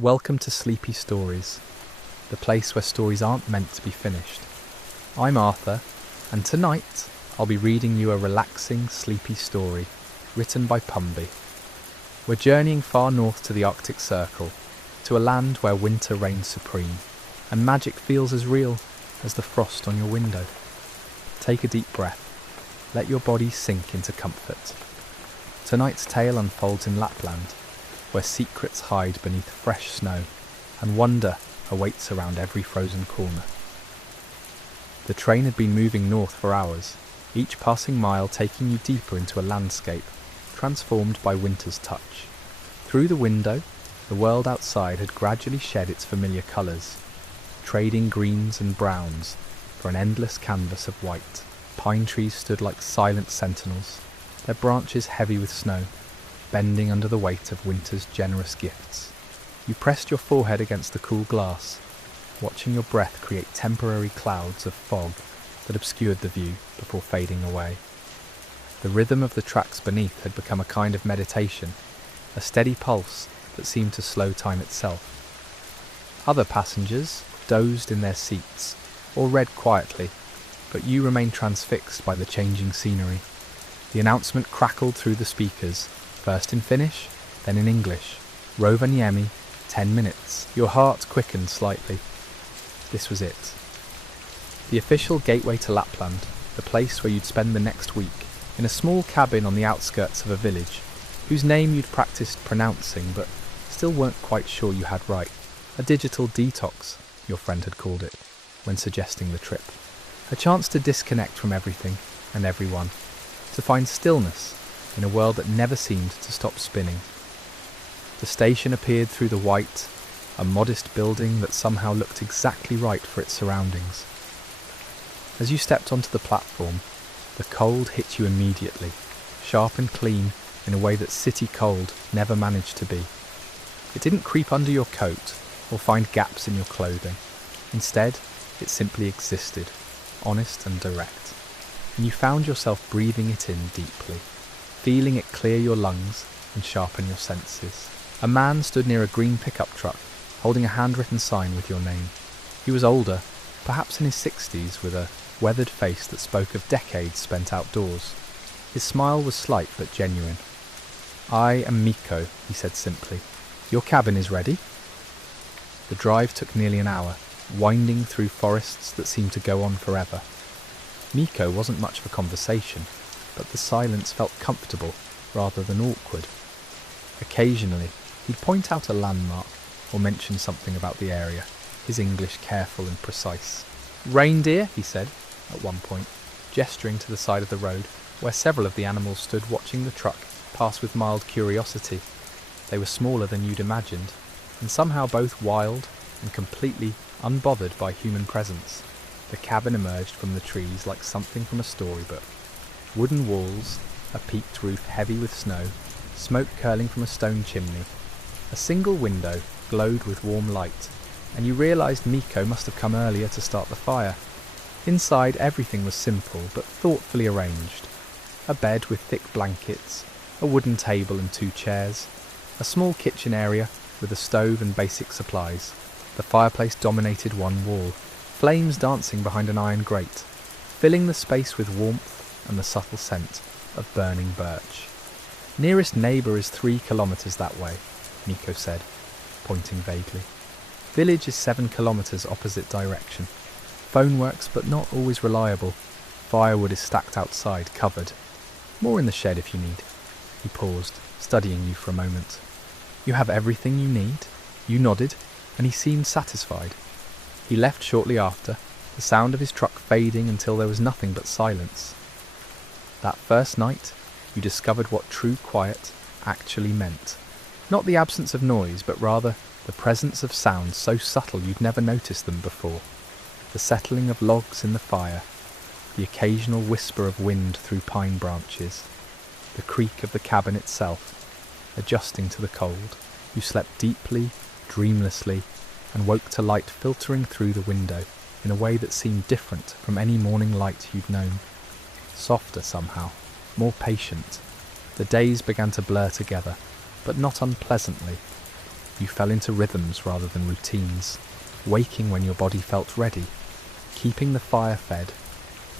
Welcome to Sleepy Stories, the place where stories aren't meant to be finished. I'm Arthur, and tonight I'll be reading you a relaxing, sleepy story written by Pumby. We're journeying far north to the Arctic Circle, to a land where winter reigns supreme, and magic feels as real as the frost on your window. Take a deep breath. Let your body sink into comfort. Tonight's tale unfolds in Lapland, where secrets hide beneath fresh snow, and wonder awaits around every frozen corner. The train had been moving north for hours, each passing mile taking you deeper into a landscape, transformed by winter's touch. Through the window, the world outside had gradually shed its familiar colours, trading greens and browns for an endless canvas of white. Pine trees stood like silent sentinels, their branches heavy with snow, bending under the weight of winter's generous gifts. You pressed your forehead against the cool glass, watching your breath create temporary clouds of fog that obscured the view before fading away. The rhythm of the tracks beneath had become a kind of meditation, a steady pulse that seemed to slow time itself. Other passengers dozed in their seats or read quietly, but you remained transfixed by the changing scenery. The announcement crackled through the speakers, first in Finnish, then in English. Rovaniemi, 10 minutes. Your heart quickened slightly. This was it. The official gateway to Lapland, the place where you'd spend the next week, in a small cabin on the outskirts of a village, whose name you'd practiced pronouncing but still weren't quite sure you had right. A digital detox, your friend had called it, when suggesting the trip. A chance to disconnect from everything and everyone, to find stillness in a world that never seemed to stop spinning. The station appeared through the white, a modest building that somehow looked exactly right for its surroundings. As you stepped onto the platform, the cold hit you immediately, sharp and clean in a way that city cold never managed to be. It didn't creep under your coat or find gaps in your clothing. Instead, it simply existed, honest and direct. And you found yourself breathing it in deeply, feeling it clear your lungs and sharpen your senses. A man stood near a green pickup truck, holding a handwritten sign with your name. He was older, perhaps in his 60s, with a weathered face that spoke of decades spent outdoors. His smile was slight but genuine. "I am Mikko," he said simply. "Your cabin is ready?" The drive took nearly an hour, winding through forests that seemed to go on forever. Mikko wasn't much for conversation, but the silence felt comfortable rather than awkward. Occasionally, he'd point out a landmark or mention something about the area, his English careful and precise. "Reindeer," he said, at one point, gesturing to the side of the road, where several of the animals stood watching the truck pass with mild curiosity. They were smaller than you'd imagined, and somehow both wild and completely unbothered by human presence. The cabin emerged from the trees like something from a storybook. Wooden walls, a peaked roof heavy with snow, smoke curling from a stone chimney. A single window glowed with warm light, and you realised Mikko must have come earlier to start the fire. Inside, everything was simple but thoughtfully arranged. A bed with thick blankets, a wooden table and 2 chairs, a small kitchen area with a stove and basic supplies. The fireplace dominated one wall, flames dancing behind an iron grate, filling the space with warmth and the subtle scent of burning birch. "Nearest neighbour is 3 kilometres that way," Mikko said, pointing vaguely. "Village is 7 kilometres opposite direction. Phone works, but not always reliable. Firewood is stacked outside, covered. More in the shed if you need." He paused, studying you for a moment. "You have everything you need?" You nodded, and he seemed satisfied. He left shortly after, the sound of his truck fading until there was nothing but silence. That first night, you discovered what true quiet actually meant. Not the absence of noise, but rather the presence of sounds so subtle you'd never noticed them before. The settling of logs in the fire, the occasional whisper of wind through pine branches, the creak of the cabin itself, adjusting to the cold. You slept deeply, dreamlessly, and woke to light filtering through the window in a way that seemed different from any morning light you'd known. Softer somehow, more patient. The days began to blur together, but not unpleasantly. You fell into rhythms rather than routines, waking when your body felt ready, keeping the fire fed,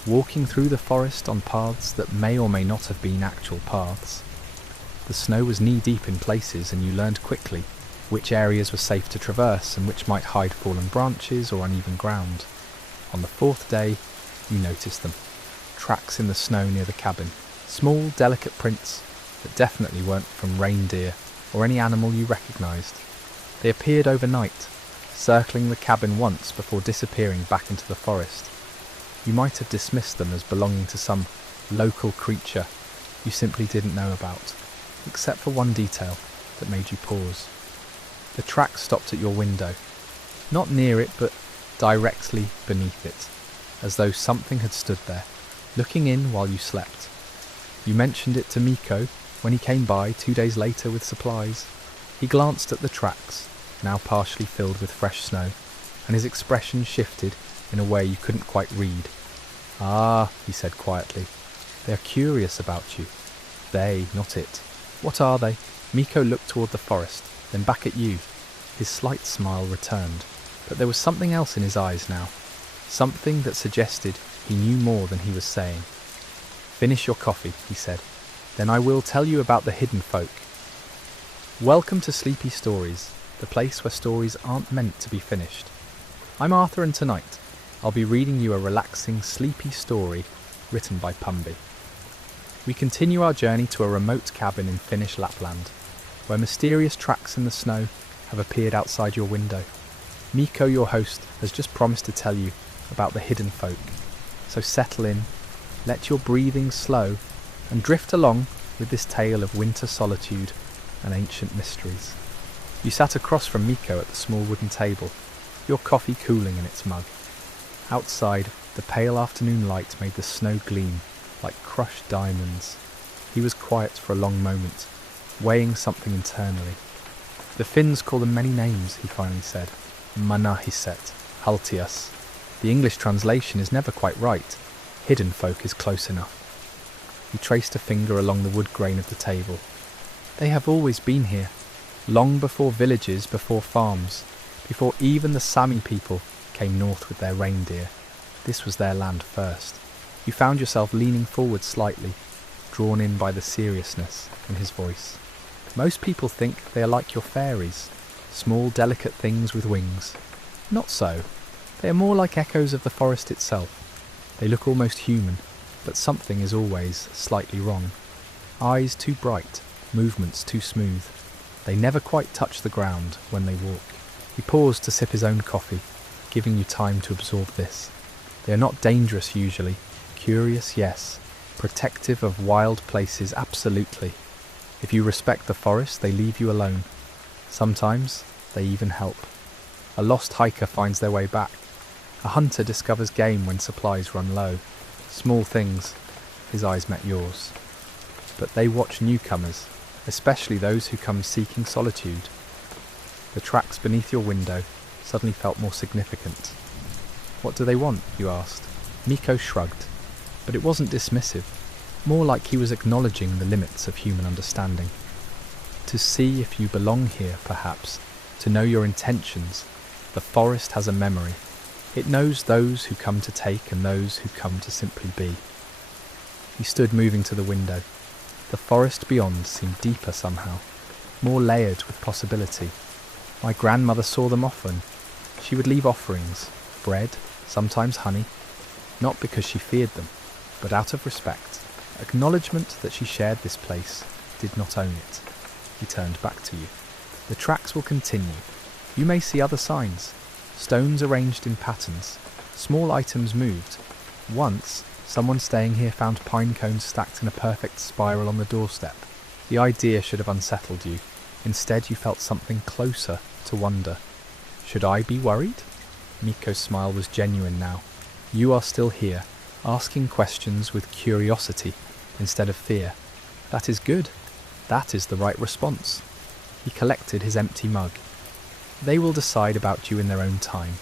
walking through the forest on paths that may or may not have been actual paths. The snow was knee-deep in places, and you learned quickly which areas were safe to traverse and which might hide fallen branches or uneven ground. On the fourth day, you noticed them. Tracks in the snow near the cabin. Small, delicate prints that definitely weren't from reindeer or any animal you recognised. They appeared overnight, circling the cabin once before disappearing back into the forest. You might have dismissed them as belonging to some local creature you simply didn't know about, except for one detail that made you pause. The tracks stopped at your window, not near it but directly beneath it, as though something had stood there, looking in while you slept. You mentioned it to Miko when he came by 2 days later with supplies. He glanced at the tracks, now partially filled with fresh snow, and his expression shifted in a way you couldn't quite read. "Ah," he said quietly, "they are curious about you." They, not it. "What are they?" Miko looked toward the forest, then back at you. His slight smile returned, but there was something else in his eyes now, something that suggested he knew more than he was saying. "Finish your coffee," he said, "then I will tell you about the hidden folk." Welcome to Sleepy Stories, the place where stories aren't meant to be finished. I'm Arthur, and tonight I'll be reading you a relaxing, sleepy story written by Pumby. We continue our journey to a remote cabin in Finnish Lapland, where mysterious tracks in the snow have appeared outside your window. Miko, your host, has just promised to tell you about the hidden folk. So settle in, let your breathing slow, and drift along with this tale of winter solitude and ancient mysteries. You sat across from Miko at the small wooden table, your coffee cooling in its mug. Outside, the pale afternoon light made the snow gleam like crushed diamonds. He was quiet for a long moment, weighing something internally. "The Finns call them many names," he finally said. "Manahiset, Haltias. The English translation is never quite right. Hidden folk is close enough." He traced a finger along the wood grain of the table. "They have always been here, long before villages, before farms, before even the Sami people came north with their reindeer. This was their land first." You found yourself leaning forward slightly, drawn in by the seriousness in his voice. "Most people think they are like your fairies, small delicate things with wings. Not so. They are more like echoes of the forest itself. They look almost human, but something is always slightly wrong. Eyes too bright, movements too smooth. They never quite touch the ground when they walk." He paused to sip his own coffee, giving you time to absorb this. "They are not dangerous usually. Curious, yes. Protective of wild places, absolutely. If you respect the forest, they leave you alone. Sometimes they even help. A lost hiker finds their way back. A hunter discovers game when supplies run low. Small things." His eyes met yours. "But they watch newcomers, especially those who come seeking solitude." The tracks beneath your window suddenly felt more significant. "What do they want?" you asked. Miko shrugged, but it wasn't dismissive, more like he was acknowledging the limits of human understanding. "To see if you belong here, perhaps, to know your intentions. The forest has a memory. It knows those who come to take and those who come to simply be." He stood moving to the window. The forest beyond seemed deeper somehow, more layered with possibility. "My grandmother saw them often. She would leave offerings, bread, sometimes honey, not because she feared them, but out of respect, acknowledgement that she shared this place, did not own it." He turned back to you. "The tracks will continue. You may see other signs. Stones arranged in patterns. Small items moved. Once, someone staying here found pine cones stacked in a perfect spiral on the doorstep. The idea should have unsettled you. Instead, you felt something closer to wonder. Should I be worried? Miko's smile was genuine now. You are still here, asking questions with curiosity instead of fear. That is good. That is the right response. He collected his empty mug. They will decide about you in their own time.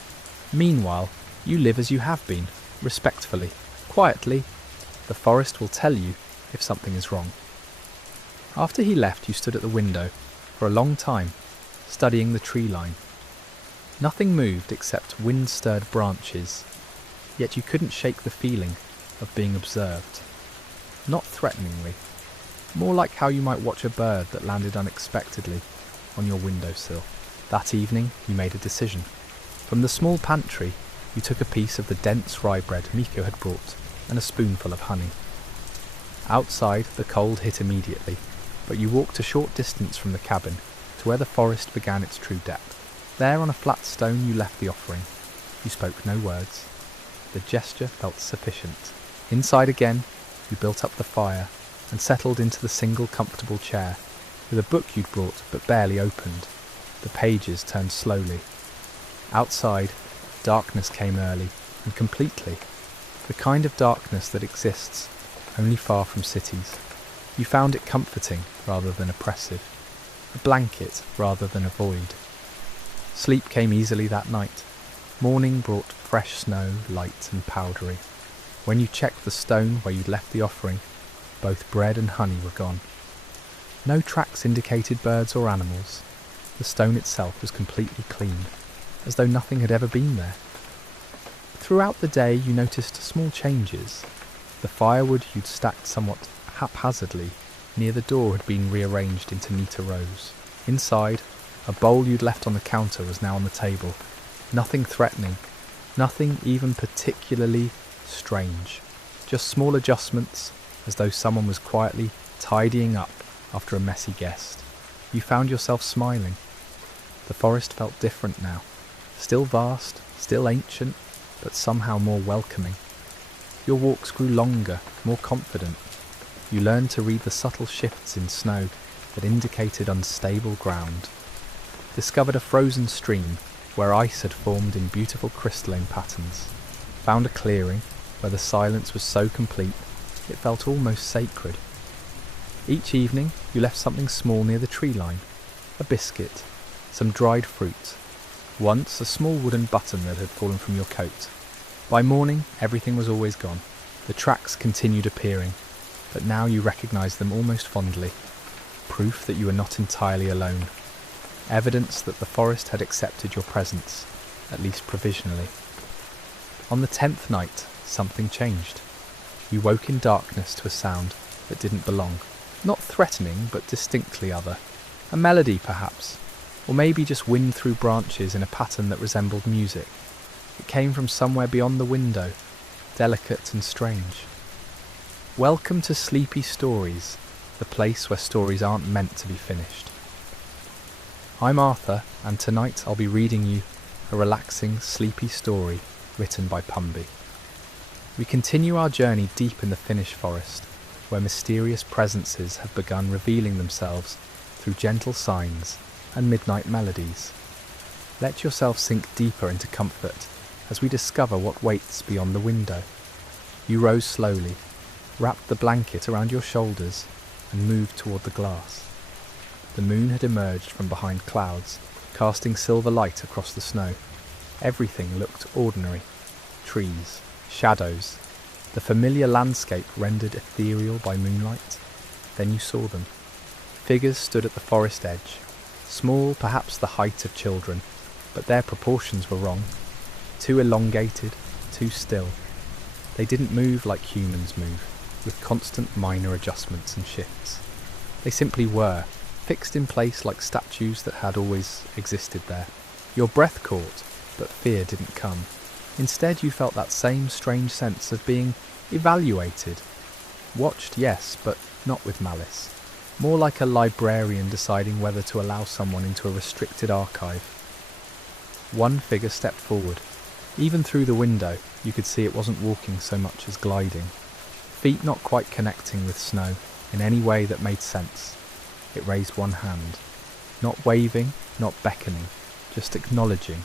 Meanwhile, you live as you have been, respectfully, quietly. The forest will tell you if something is wrong. After he left, you stood at the window for a long time, studying the tree line. Nothing moved except wind-stirred branches, yet you couldn't shake the feeling of being observed. Not threateningly, more like how you might watch a bird that landed unexpectedly on your windowsill. That evening, you made a decision. From the small pantry, you took a piece of the dense rye bread Miko had brought and a spoonful of honey. Outside, the cold hit immediately, but you walked a short distance from the cabin to where the forest began its true depth. There on a flat stone you left the offering. You spoke no words. The gesture felt sufficient. Inside again, you built up the fire and settled into the single comfortable chair, with a book you'd brought but barely opened. The pages turned slowly. Outside, darkness came early and completely, the kind of darkness that exists only far from cities. You found it comforting rather than oppressive, a blanket rather than a void. Sleep came easily that night. Morning brought fresh snow, light and powdery. When you checked the stone where you'd left the offering, both bread and honey were gone. No tracks indicated birds or animals. The stone itself was completely clean, as though nothing had ever been there. Throughout the day you noticed small changes. The firewood you'd stacked somewhat haphazardly near the door had been rearranged into neater rows. Inside, a bowl you'd left on the counter was now on the table. Nothing threatening, nothing even particularly strange. Just small adjustments, as though someone was quietly tidying up after a messy guest. You found yourself smiling. The forest felt different now. Still vast, still ancient, but somehow more welcoming. Your walks grew longer, more confident. You learned to read the subtle shifts in snow that indicated unstable ground. Discovered a frozen stream where ice had formed in beautiful crystalline patterns. Found a clearing where the silence was so complete it felt almost sacred. Each evening you left something small near the tree line. A biscuit, some dried fruit, once a small wooden button that had fallen from your coat. By morning everything was always gone. The tracks continued appearing, but now you recognised them almost fondly. Proof that you were not entirely alone. Evidence that the forest had accepted your presence, at least provisionally. On the 10th night, something changed. You woke in darkness to a sound that didn't belong. Not threatening, but distinctly other. A melody, perhaps, or maybe just wind through branches in a pattern that resembled music. It came from somewhere beyond the window, delicate and strange. Welcome to Sleepy Stories, the place where stories aren't meant to be finished. I'm Arthur, and tonight I'll be reading you a relaxing, sleepy story written by Pumby. We continue our journey deep in the Finnish forest, where mysterious presences have begun revealing themselves through gentle signs and midnight melodies. Let yourself sink deeper into comfort as we discover what waits beyond the window. You rose slowly, wrapped the blanket around your shoulders, and moved toward the glass. The moon had emerged from behind clouds, casting silver light across the snow. Everything looked ordinary. Trees, shadows, the familiar landscape rendered ethereal by moonlight. Then you saw them. Figures stood at the forest edge, small, perhaps the height of children, but their proportions were wrong. Too elongated, too still. They didn't move like humans move, with constant minor adjustments and shifts. They simply were, fixed in place like statues that had always existed there. Your breath caught, but fear didn't come. Instead you felt that same strange sense of being evaluated. Watched, yes, but not with malice. More like a librarian deciding whether to allow someone into a restricted archive. One figure stepped forward. Even through the window, you could see it wasn't walking so much as gliding. Feet not quite connecting with snow in any way that made sense. It raised one hand. Not waving, not beckoning, just acknowledging.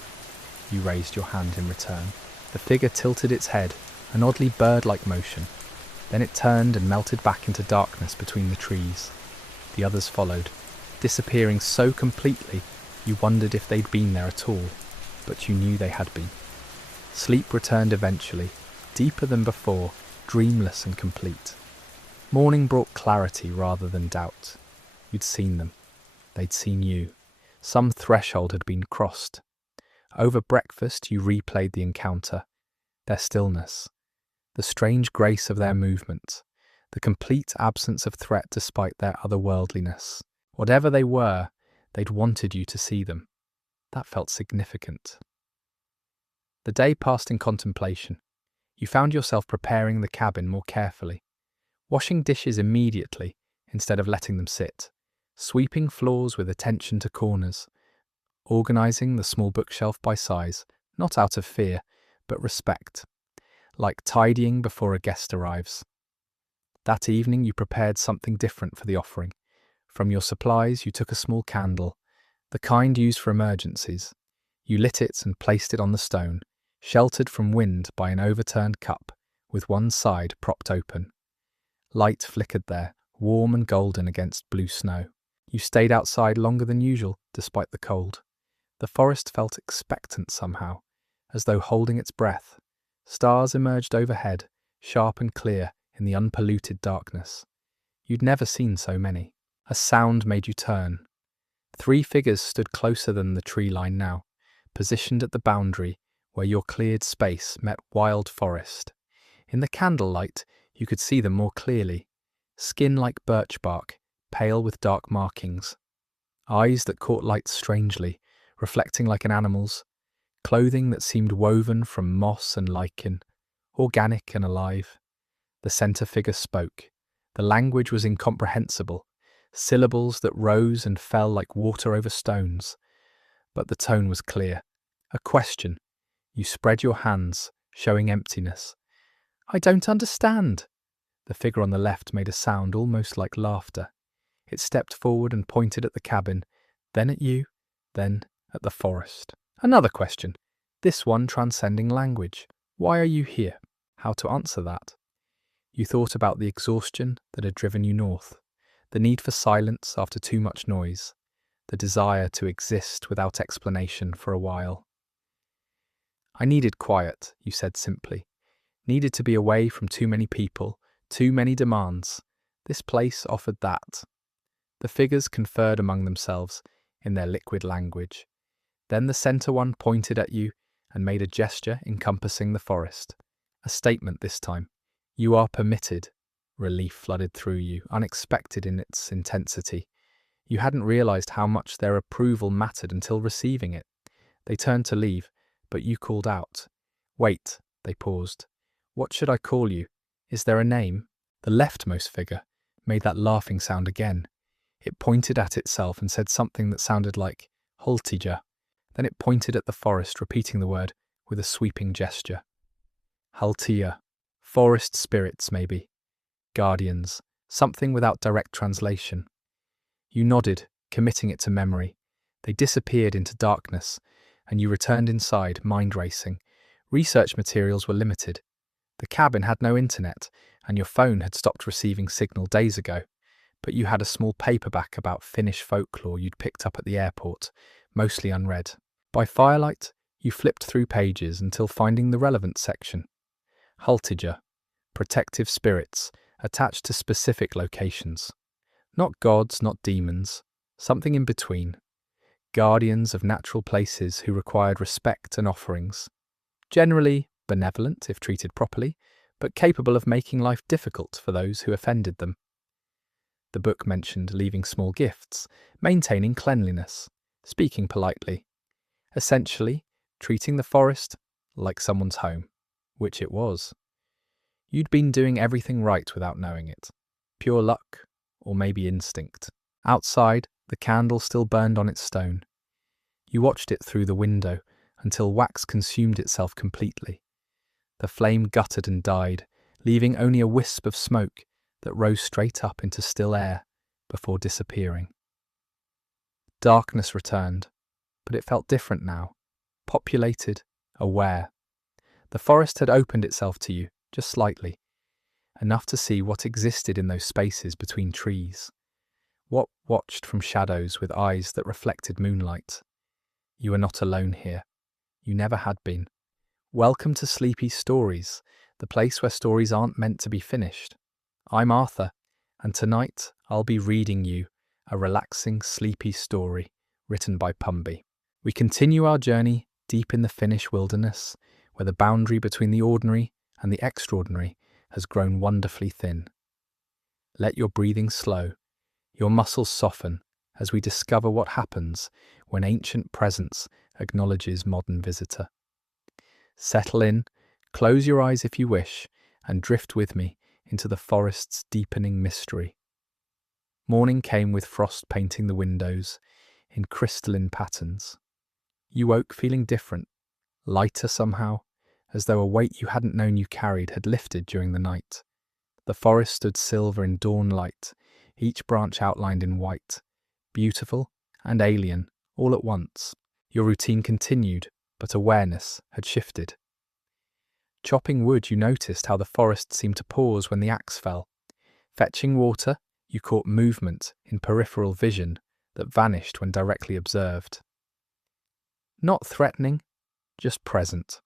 You raised your hand in return. The figure tilted its head, an oddly bird-like motion. Then it turned and melted back into darkness between the trees. The others followed, disappearing so completely you wondered if they'd been there at all, but you knew they had been. Sleep returned eventually, deeper than before, dreamless and complete. Morning brought clarity rather than doubt. You'd seen them. They'd seen you. Some threshold had been crossed. Over breakfast, you replayed the encounter, their stillness, the strange grace of their movement, the complete absence of threat despite their otherworldliness. Whatever they were, they'd wanted you to see them. That felt significant. The day passed in contemplation. You found yourself preparing the cabin more carefully, washing dishes immediately instead of letting them sit, sweeping floors with attention to corners, organising the small bookshelf by size, not out of fear, but respect, like tidying before a guest arrives. That evening you prepared something different for the offering. From your supplies you took a small candle, the kind used for emergencies. You lit it and placed it on the stone, sheltered from wind by an overturned cup, with one side propped open. Light flickered there, warm and golden against blue snow. You stayed outside longer than usual, despite the cold. The forest felt expectant somehow, as though holding its breath. Stars emerged overhead, sharp and clear in the unpolluted darkness. You'd never seen so many. A sound made you turn. 3 figures stood closer than the tree line now, positioned at the boundary where your cleared space met wild forest. In the candlelight, you could see them more clearly. Skin like birch bark, pale with dark markings. Eyes that caught light strangely, reflecting like an animal's. Clothing that seemed woven from moss and lichen, organic and alive. The centre figure spoke. The language was incomprehensible, syllables that rose and fell like water over stones. But the tone was clear. A question. You spread your hands, showing emptiness. "I don't understand." The figure on the left made a sound almost like laughter. It stepped forward and pointed at the cabin, then at you, then at the forest. Another question, this one transcending language. Why are you here? How to answer that? You thought about the exhaustion that had driven you north, the need for silence after too much noise, the desire to exist without explanation for a while. "I needed quiet," you said simply. Needed to be away from too many people, too many demands. This place offered that. The figures conferred among themselves in their liquid language. Then the centre one pointed at you and made a gesture encompassing the forest. A statement this time. "You are permitted." Relief flooded through you, unexpected in its intensity. You hadn't realised how much their approval mattered until receiving it. They turned to leave, but you called out. "Wait," they paused. "What should I call you? Is there a name?" The leftmost figure made that laughing sound again. It pointed at itself and said something that sounded like Haltija. Then it pointed at the forest, repeating the word with a sweeping gesture. Haltia. Forest spirits, maybe. Guardians. Something without direct translation. You nodded, committing it to memory. They disappeared into darkness, and you returned inside, mind racing. Research materials were limited. The cabin had no internet, and your phone had stopped receiving signal days ago. But you had a small paperback about Finnish folklore you'd picked up at the airport, mostly unread. By firelight, you flipped through pages until finding the relevant section. Haltija. Protective spirits, attached to specific locations. Not gods, not demons. Something in between. Guardians of natural places who required respect and offerings. Generally benevolent if treated properly, but capable of making life difficult for those who offended them. The book mentioned leaving small gifts, maintaining cleanliness, speaking politely. Essentially, treating the forest like someone's home, which it was. You'd been doing everything right without knowing it. Pure luck, or maybe instinct. Outside, the candle still burned on its stone. You watched it through the window until wax consumed itself completely. The flame guttered and died, leaving only a wisp of smoke that rose straight up into still air before disappearing. Darkness returned, but it felt different now. Populated, aware. The forest had opened itself to you, just slightly, enough to see what existed in those spaces between trees. What watched from shadows with eyes that reflected moonlight. You were not alone here. You never had been. Welcome to Sleepy Stories, the place where stories aren't meant to be finished. I'm Arthur, and tonight I'll be reading you a relaxing, sleepy story written by Pumby. We continue our journey deep in the Finnish wilderness, where the boundary between the ordinary and the extraordinary has grown wonderfully thin. Let your breathing slow, your muscles soften as we discover what happens when ancient presence acknowledges modern visitor. Settle in, close your eyes if you wish, and drift with me into the forest's deepening mystery. Morning came with frost painting the windows in crystalline patterns. You woke feeling different, lighter somehow, as though a weight you hadn't known you carried had lifted during the night. The forest stood silver in dawn light, each branch outlined in white, beautiful and alien all at once. Your routine continued, but awareness had shifted. Chopping wood, you noticed how the forest seemed to pause when the axe fell. Fetching water, you caught movement in peripheral vision that vanished when directly observed. Not threatening, just present.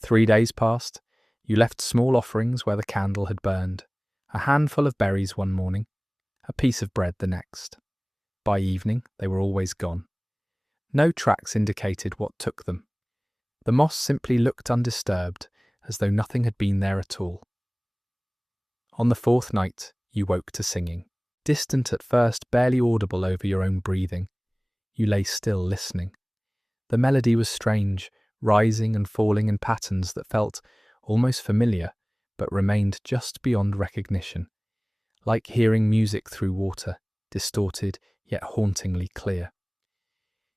3 days passed. You left small offerings where the candle had burned, a handful of berries one morning, a piece of bread the next. By evening, they were always gone. No tracks indicated what took them. The moss simply looked undisturbed, as though nothing had been there at all. On the 4th night, you woke to singing. Distant at first, barely audible over your own breathing. You lay still, listening. The melody was strange, rising and falling in patterns that felt almost familiar, but remained just beyond recognition, like hearing music through water, distorted yet hauntingly clear.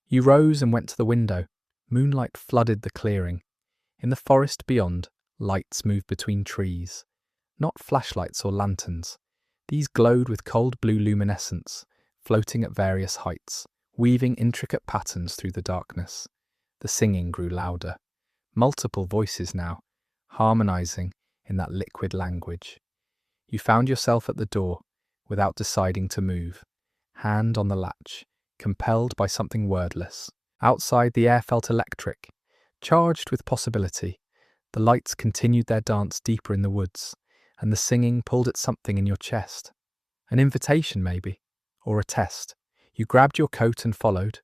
You rose and went to the window. Moonlight flooded the clearing. In the forest beyond, lights moved between trees. Not flashlights or lanterns. These glowed with cold blue luminescence, floating at various heights, weaving intricate patterns through the darkness. The singing grew louder. Multiple voices now, harmonizing in that liquid language. You found yourself at the door, without deciding to move, hand on the latch, compelled by something wordless. Outside, the air felt electric, charged with possibility. The lights continued their dance deeper in the woods, and the singing pulled at something in your chest. An invitation, maybe, or a test. You grabbed your coat and followed.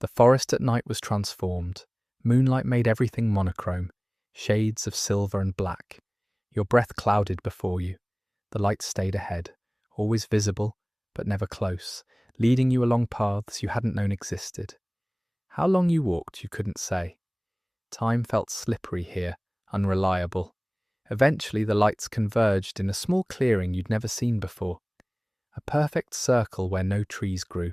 The forest at night was transformed. Moonlight made everything monochrome, shades of silver and black. Your breath clouded before you. The light stayed ahead, always visible, but never close, leading you along paths you hadn't known existed. How long you walked, you couldn't say. Time felt slippery here, unreliable. Eventually, the lights converged in a small clearing you'd never seen before. A perfect circle where no trees grew,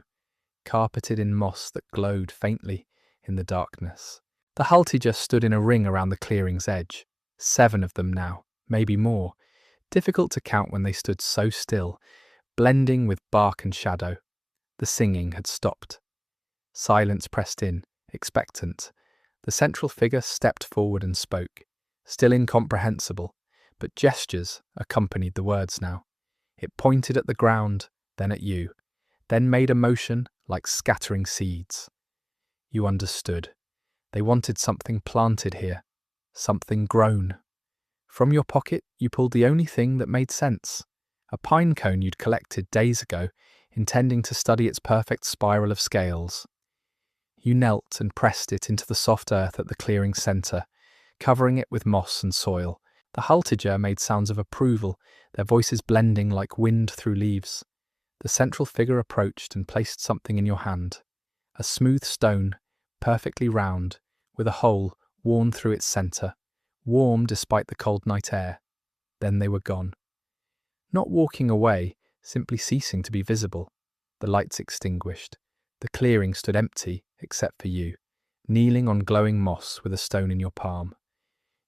carpeted in moss that glowed faintly in the darkness. The Haltiger stood in a ring around the clearing's edge. 7 of them now, maybe more. Difficult to count when they stood so still, blending with bark and shadow. The singing had stopped. Silence pressed in, expectant. The central figure stepped forward and spoke. Still incomprehensible, but gestures accompanied the words now. It pointed at the ground, then at you, then made a motion like scattering seeds. You understood. They wanted something planted here, something grown. From your pocket, you pulled the only thing that made sense, a pine cone you'd collected days ago, intending to study its perfect spiral of scales. You knelt and pressed it into the soft earth at the clearing's centre, covering it with moss and soil. The Haltiger made sounds of approval, their voices blending like wind through leaves. The central figure approached and placed something in your hand. A smooth stone, perfectly round, with a hole worn through its centre, warm despite the cold night air. Then they were gone. Not walking away, simply ceasing to be visible. The lights extinguished. The clearing stood empty, except for you, kneeling on glowing moss with a stone in your palm.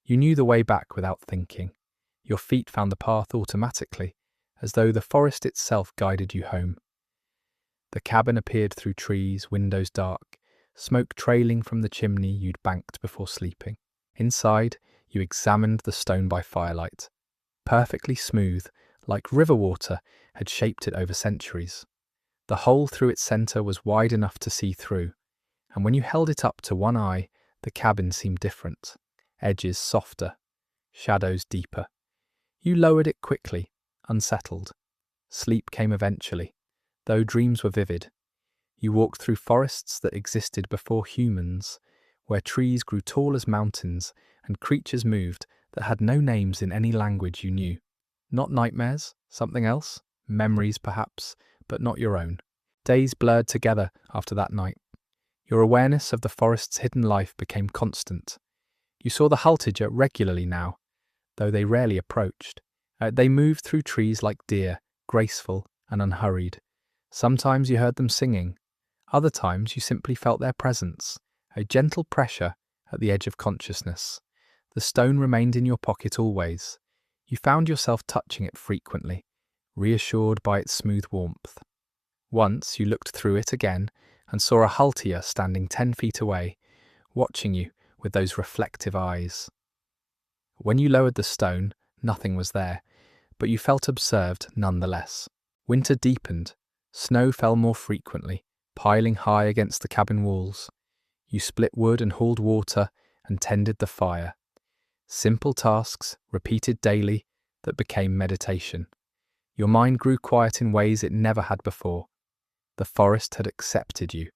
You knew the way back without thinking. Your feet found the path automatically, as though the forest itself guided you home. The cabin appeared through trees, windows dark, smoke trailing from the chimney you'd banked before sleeping. Inside, you examined the stone by firelight. Perfectly smooth, like river water had shaped it over centuries. The hole through its centre was wide enough to see through, and when you held it up to one eye, the cabin seemed different. Edges softer, shadows deeper. You lowered it quickly, unsettled. Sleep came eventually, though dreams were vivid. You walked through forests that existed before humans, where trees grew tall as mountains and creatures moved that had no names in any language you knew. Not nightmares, something else, memories perhaps, but not your own. Days blurred together after that night. Your awareness of the forest's hidden life became constant. You saw the haltiger regularly now, though they rarely approached. They moved through trees like deer, graceful and unhurried. Sometimes you heard them singing. Other times you simply felt their presence, a gentle pressure at the edge of consciousness. The stone remained in your pocket always. You found yourself touching it frequently, reassured by its smooth warmth. Once you looked through it again and saw a haltier standing 10 feet away, watching you with those reflective eyes. When you lowered the stone, nothing was there, but you felt observed nonetheless. Winter deepened. Snow fell more frequently, piling high against the cabin walls. You split wood and hauled water and tended the fire. Simple tasks, repeated daily, that became meditation. Your mind grew quiet in ways it never had before. The forest had accepted you.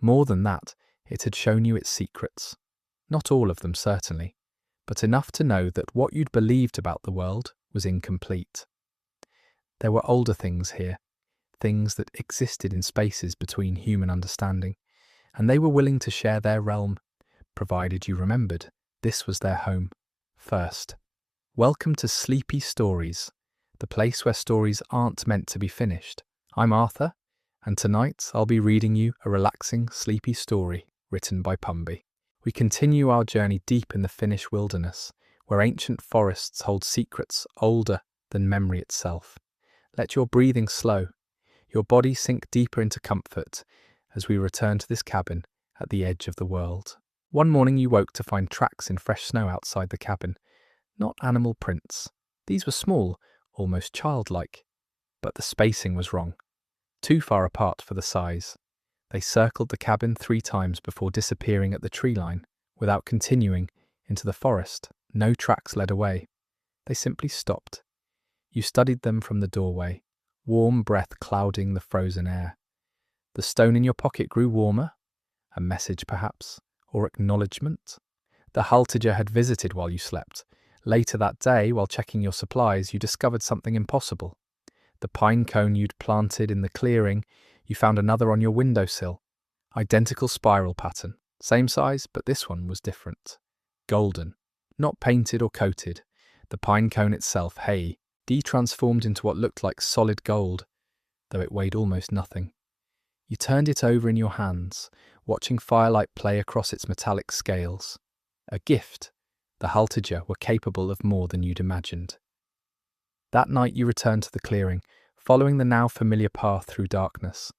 More than that, it had shown you its secrets. Not all of them, certainly, but enough to know that what you'd believed about the world was incomplete. There were older things here, things that existed in spaces between human understanding, and they were willing to share their realm, provided you remembered this was their home first. Welcome to Sleepy Stories, the place where stories aren't meant to be finished. I'm Arthur, and tonight I'll be reading you a relaxing, sleepy story written by Pumby. We continue our journey deep in the Finnish wilderness, where ancient forests hold secrets older than memory itself. Let your breathing slow, your body sink deeper into comfort as we return to this cabin at the edge of the world. One morning you woke to find tracks in fresh snow outside the cabin. Not animal prints. These were small, almost childlike. But the spacing was wrong. Too far apart for the size. They circled the cabin 3 times before disappearing at the tree line, without continuing into the forest. No tracks led away. They simply stopped. You studied them from the doorway, warm breath clouding the frozen air. The stone in your pocket grew warmer. A message, perhaps, or acknowledgement. The haltiger had visited while you slept. Later that day, while checking your supplies, you discovered something impossible. The pine cone you'd planted in the clearing, you found another on your windowsill. Identical spiral pattern. Same size, but this one was different. Golden. Not painted or coated. The pine cone itself, de-transformed into what looked like solid gold, though it weighed almost nothing. You turned it over in your hands, watching firelight play across its metallic scales. A gift. The haltiger were capable of more than you'd imagined. That night you returned to the clearing, following the now familiar path through darkness.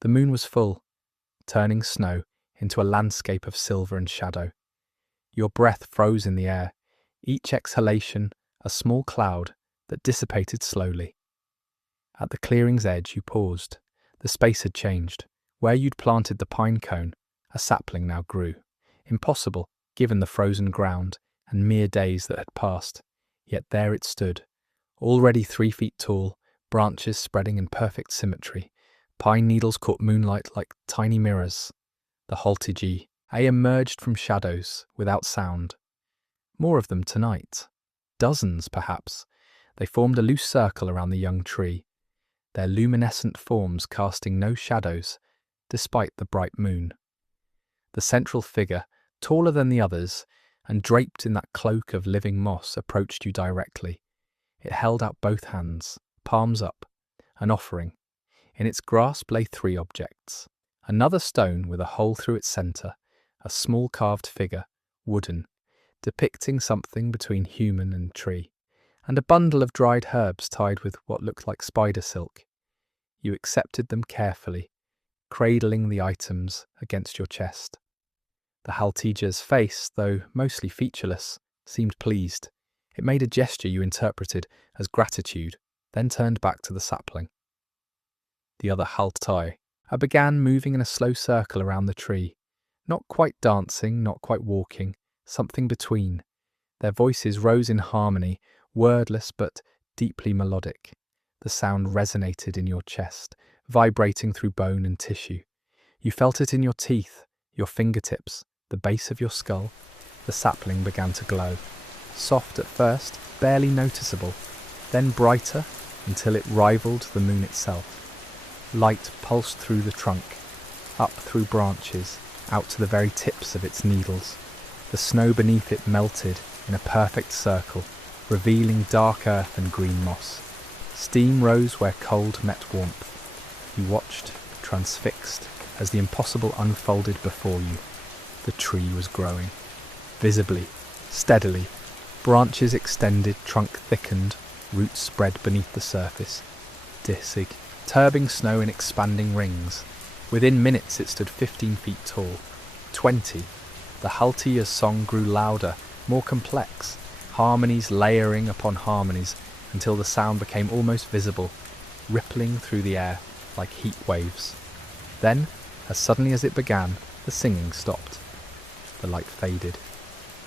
The moon was full, turning snow into a landscape of silver and shadow. Your breath froze in the air, each exhalation a small cloud that dissipated slowly. At the clearing's edge you paused. The space had changed. Where you'd planted the pine cone, a sapling now grew. Impossible, given the frozen ground and mere days that had passed. Yet there it stood, already 3 feet tall, branches spreading in perfect symmetry. Pine needles caught moonlight like tiny mirrors. The haltiger emerged from shadows, without sound. More of them tonight. Dozens, perhaps. They formed a loose circle around the young tree, their luminescent forms casting no shadows, despite the bright moon. The central figure, taller than the others, and draped in that cloak of living moss, approached you directly. It held out both hands, palms up, an offering. In its grasp lay 3 objects. Another stone with a hole through its centre, a small carved figure, wooden, depicting something between human and tree, and a bundle of dried herbs tied with what looked like spider silk. You accepted them carefully, cradling the items against your chest. The haltiger's face, though mostly featureless, seemed pleased. It made a gesture you interpreted as gratitude, then turned back to the sapling. The other haltiger began moving in a slow circle around the tree, not quite dancing, not quite walking, something between. Their voices rose in harmony, wordless but deeply melodic. The sound resonated in your chest, vibrating through bone and tissue. You felt it in your teeth, your fingertips, the base of your skull. The sapling began to glow. Soft at first, barely noticeable, then brighter until it rivaled the moon itself. Light pulsed through the trunk, up through branches, out to the very tips of its needles. The snow beneath it melted in a perfect circle, revealing dark earth and green moss. Steam rose where cold met warmth. You watched, transfixed, as the impossible unfolded before you. The tree was growing. Visibly, steadily. Branches extended, trunk thickened, roots spread beneath the surface. Dissig, turbing snow in expanding rings. Within minutes it stood 15 feet tall. 20. The Haltija's song grew louder, more complex, harmonies layering upon harmonies until the sound became almost visible, rippling through the air like heat waves. Then, as suddenly as it began, the singing stopped. The light faded.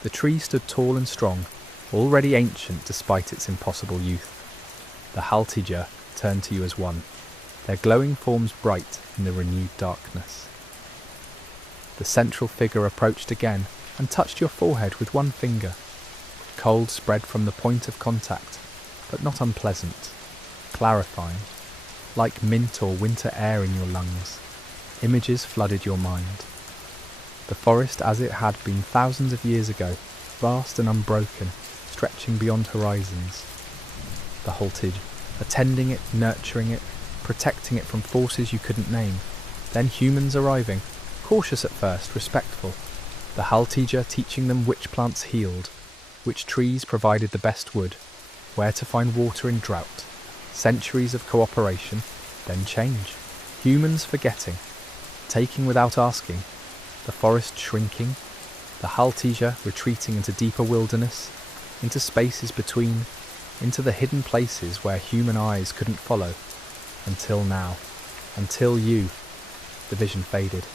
The tree stood tall and strong, already ancient despite its impossible youth. The Haltija turned to you as one, their glowing forms bright in the renewed darkness. The central figure approached again and touched your forehead with one finger. Cold spread from the point of contact, but not unpleasant, clarifying, like mint or winter air in your lungs. Images flooded your mind. The forest as it had been thousands of years ago, vast and unbroken, stretching beyond horizons. The Haltija, attending it, nurturing it, protecting it from forces you couldn't name. Then humans arriving, cautious at first, respectful. The Haltija teaching them which plants healed, which trees provided the best wood, where to find water in drought. Centuries of cooperation, then change. Humans forgetting, taking without asking, the forest shrinking, the Haltija retreating into deeper wilderness, into spaces between, into the hidden places where human eyes couldn't follow. Until now. Until you. The vision faded.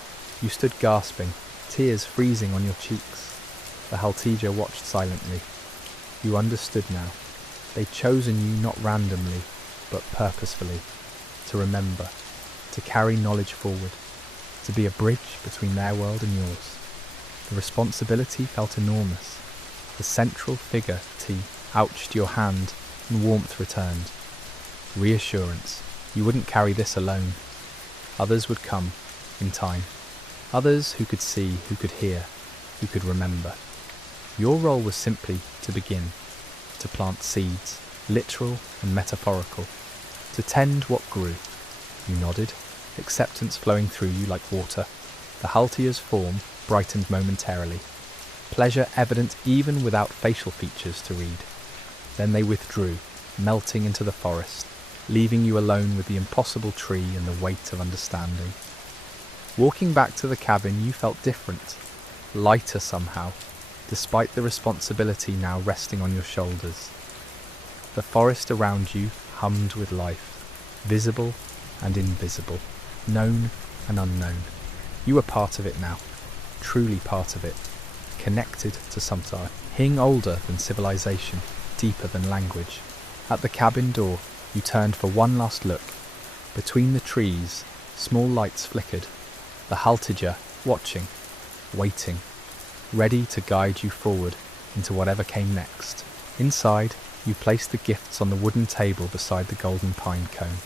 You stood gasping, tears freezing on your cheeks. The Haltija watched silently. You understood now. They'd chosen you not randomly, but purposefully. To remember. To carry knowledge forward. To be a bridge between their world and yours. The responsibility felt enormous. The central figure, T, ouched your hand, and warmth returned. Reassurance. You wouldn't carry this alone. Others would come, in time. Others who could see, who could hear, who could remember. Your role was simply to begin, to plant seeds, literal and metaphorical, to tend what grew. You nodded, acceptance flowing through you like water. The Haltija's form brightened momentarily, pleasure evident even without facial features to read. Then they withdrew, melting into the forest, leaving you alone with the impossible tree and the weight of understanding. Walking back to the cabin, you felt different, lighter somehow, despite the responsibility now resting on your shoulders. The forest around you hummed with life, visible and invisible, known and unknown. You were part of it now, truly part of it, connected to something older than civilization, deeper than language. At the cabin door, you turned for one last look. Between the trees, small lights flickered. The Haltija, watching, waiting, ready to guide you forward into whatever came next. Inside, you placed the gifts on the wooden table beside the golden pine cone.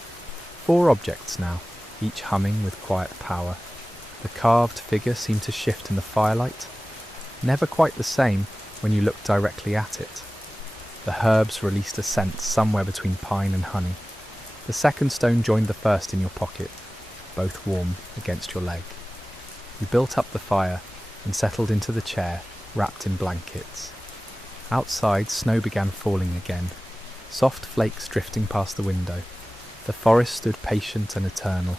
4 objects now, each humming with quiet power. The carved figure seemed to shift in the firelight, never quite the same when you looked directly at it. The herbs released a scent somewhere between pine and honey. The second stone joined the first in your pocket, both warm against your leg. You built up the fire and settled into the chair, wrapped in blankets. Outside, snow began falling again, soft flakes drifting past the window. The forest stood patient and eternal,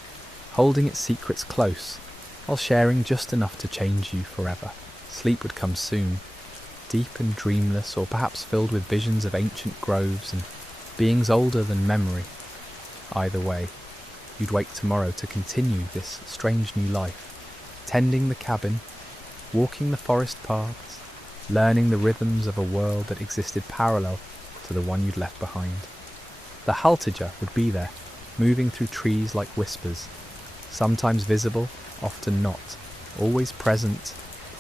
holding its secrets close, while sharing just enough to change you forever. Sleep would come soon, deep and dreamless, or perhaps filled with visions of ancient groves and beings older than memory. Either way, you'd wake tomorrow to continue this strange new life, tending the cabin, walking the forest paths, learning the rhythms of a world that existed parallel to the one you'd left behind. The Haltija would be there, moving through trees like whispers, sometimes visible, often not, always present,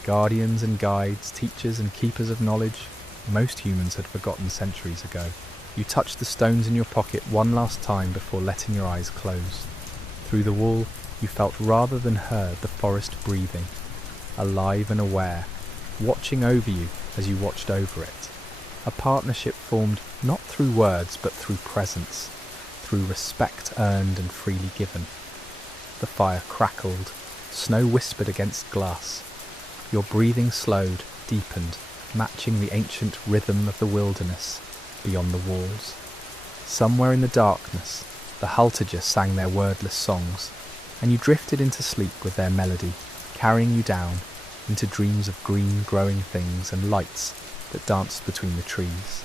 guardians and guides, teachers and keepers of knowledge, most humans had forgotten centuries ago. You touched the stones in your pocket one last time before letting your eyes close. Through the wall, you felt rather than heard the forest breathing, alive and aware, watching over you as you watched over it. A partnership formed not through words but through presence, through respect earned and freely given. The fire crackled, snow whispered against glass. Your breathing slowed, deepened, matching the ancient rhythm of the wilderness beyond the walls. Somewhere in the darkness, the Haltaja sang their wordless songs, and you drifted into sleep with their melody, carrying you down into dreams of green growing things and lights that danced between the trees,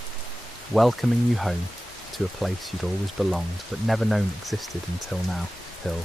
welcoming you home to a place you'd always belonged but never known existed until now, Hill.